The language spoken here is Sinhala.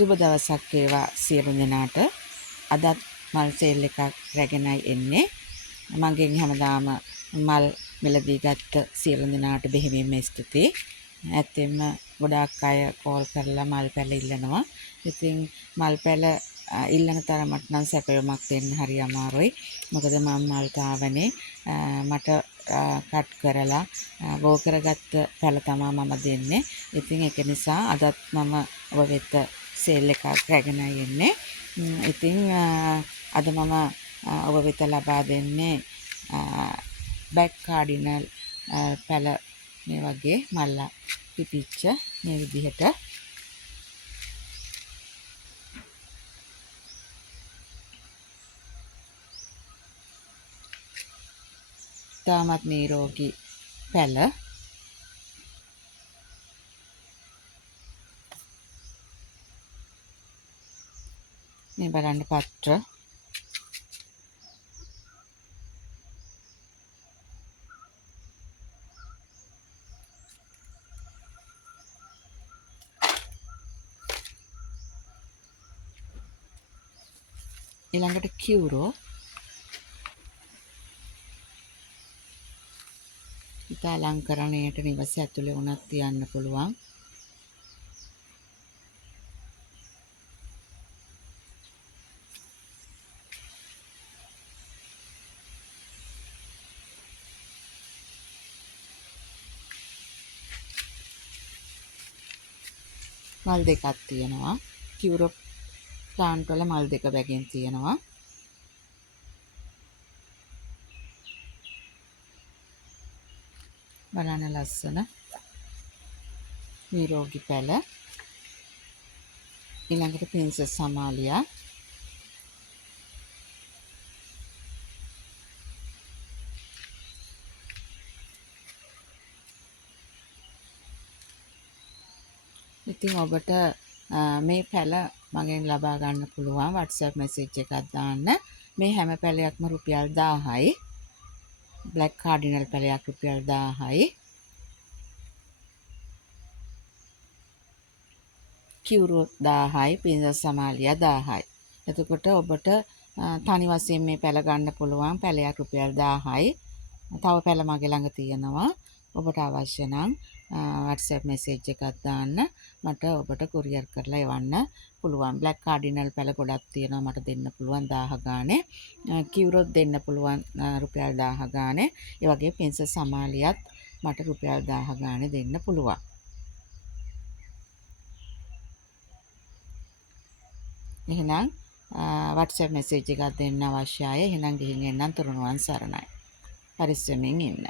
සුබ දවසක් වේවා සියලු දෙනාට. අදත් මල් සේල් එකක් රැගෙනයි එන්නේ. මගෙන් හැමදාම මල් මිලදී ගත්ත සියලු දෙනාට බෙහෙවින්ම ස්තුතියි. ඇත්තෙන්ම ගොඩාක් අය කෝල් කරලා මල් පැල ඉල්ලනවා. ඉතින් මල් පැල ඉල්ලන තරමට නම් සැපයුමක් දෙන්න හරි අමාරුයි. මොකද මම මල් තාවනේ මට කට් කරලා බෝ කරගත්ත පැල තමයි මම දෙන්නේ. ඉතින් ඒක නිසා අදත් මම ඔබ වෙත සේල් එකක් රැගෙනයි එන්නේ. ඉතින් අද මම ඔබ වෙත ලබා දෙන්නේ බැක් කාඩිනල් පැල මේ වගේ මල්ලා පිපිච්ච මේ විදිහට. තාමත් නිරෝගී පැල. මේ බලන්න පත්‍ර. ඊළඟට කියුරෝ. ඉතා අලංකරණයට නිවස ඇතුලේ වුණත් තියන්න පුළුවන්. මල් දෙකක් තියෙනවා. කියුරෝ ප්ලාන්ට් වල මල් දෙක බැගින් තියෙනවා. බලන්න ලස්සන නිරෝගී පැල. ඊළඟට ප්‍රින්සස් අමාලියා. ඉතින් ඔබට මේ පැල මගෙන් ලබා ගන්න පුළුවන් WhatsApp message එකක් දාන්න. මේ හැම පැලයක්ම රුපියල් 1000යි. බ්ලැක් කාඩිනල් පැලයක් රුපියල් 1000යි. කියුරෝ 1000යි, ප්‍රින්සස් අමාලියා 1000යි. එතකොට ඔබට තනි වශයෙන් මේ පැල ගන්න පුළුවන් පැලයක් රුපියල් 1000යි. තව පැල මගේ ළඟ තියෙනවා. ඔබට අවශ්‍ය නම් WhatsApp message එකක් දාන්න. මට ඔබට courier කරලා එවන්න පුළුවන්. බ්ලැක් කාඩිනල් පැල ගොඩක් තියෙනවා මට දෙන්න පුළුවන් 1000 ගානේ. කියුරොත් දෙන්න පුළුවන් රුපියල් 1000 ගානේ. ඒ වගේ ප්‍රින්සස් අමාලියත් මට රුපියල් 1000 ගානේ දෙන්න පුළුවන්. එහෙනම් WhatsApp message එකක් දෙන්න අවශ්‍යයි. එහෙනම් ගිහින් එන්නම්. තුරුණුවන් සරණයි. පරිස්සමෙන් ඉන්න.